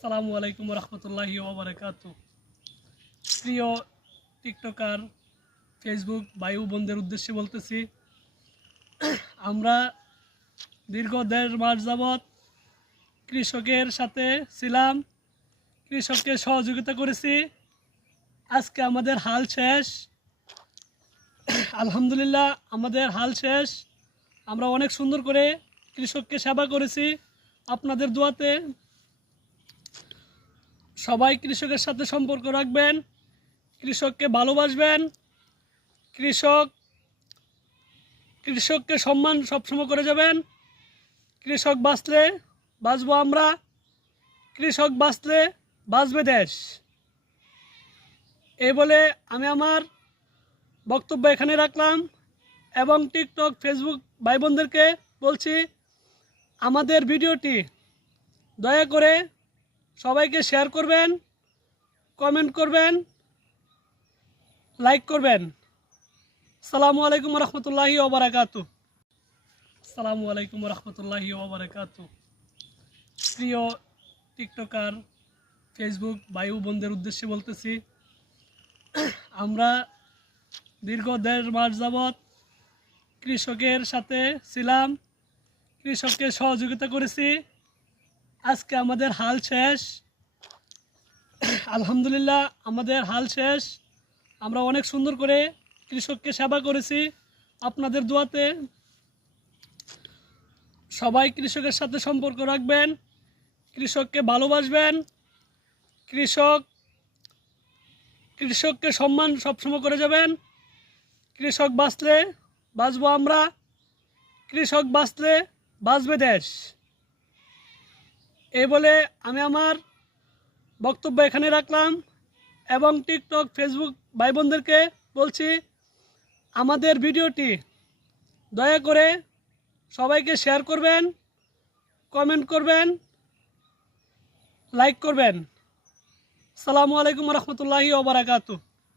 আসসালামু আলাইকুম রহমতুল্লাহি ওয়া বারাকাতুহু। প্রিয় টিকটকার, ফেসবুক ভাই ও বোনদের উদ্দেশ্যে বলতেছি, আমরা দীর্ঘ 1.5 মাস যাবৎ কৃষকের সাথে ছিলাম, কৃষককে সহযোগিতা করেছি। আজকে আমাদের হাল শেষ, আলহামদুলিল্লাহ আমাদের হাল শেষ। আমরা অনেক সুন্দর করে কৃষককে সেবা করেছি। আপনাদের দোয়াতে সবাই কৃষকের সাথে সম্পর্ক রাখবেন, কৃষককে ভালোবাসবেন, কৃষককে সম্মান সবসময় করে যাবেন। কৃষক বাঁচলে বাঁচবো আমরা, কৃষক বাঁচলে বাঁচবে দেশ। এই বলে আমি আমার বক্তব্য এখানে রাখলাম এবং টিকটক, ফেসবুক ভাই বোনদেরকে বলছি, আমাদের ভিডিওটি দয়া করে সবাইকে শেয়ার করবেন, কমেন্ট করবেন, লাইক করবেন। আসসালামু আলাইকুম রহমতুল্লাহি ওয়া বারাকাতুহু। আসসালামু আলাইকুম রহমতুল্লাহি ওয়া বারাকাতুহু। প্রিয় টিকটকার, ফেসবুক ভাই ও বোনদের উদ্দেশ্যে বলতেছি, আমরা দীর্ঘ 1.5 মাস যাবৎ কৃষকের সাথে ছিলাম, কৃষককে সহযোগিতা করেছি। আজকে আমাদের হাল শেষ, আলহামদুলিল্লাহ আমাদের হাল শেষ। আমরা অনেক সুন্দর করে কৃষককে সেবা করেছি। আপনাদের দোয়াতে সবাই কৃষকের সাথে সম্পর্ক রাখবেন, কৃষককে ভালোবাসবেন, কৃষককে সম্মান সবসময় করে যাবেন। কৃষক বাঁচলে বাঁচবো আমরা, কৃষক বাঁচলে বাঁচবে দেশ। এই বলে আমি আমার বক্তব্য এখানে রাখলাম এবং টিকটক, ফেসবুক ভাই বোনদেরকে বলছি, আমাদের ভিডিওটি দয়া করে সবাইকে শেয়ার করবেন, কমেন্ট করবেন, লাইক করবেন। আসসালামু আলাইকুম রহমতুল্লাহি ওয়া বারাকাতুহু।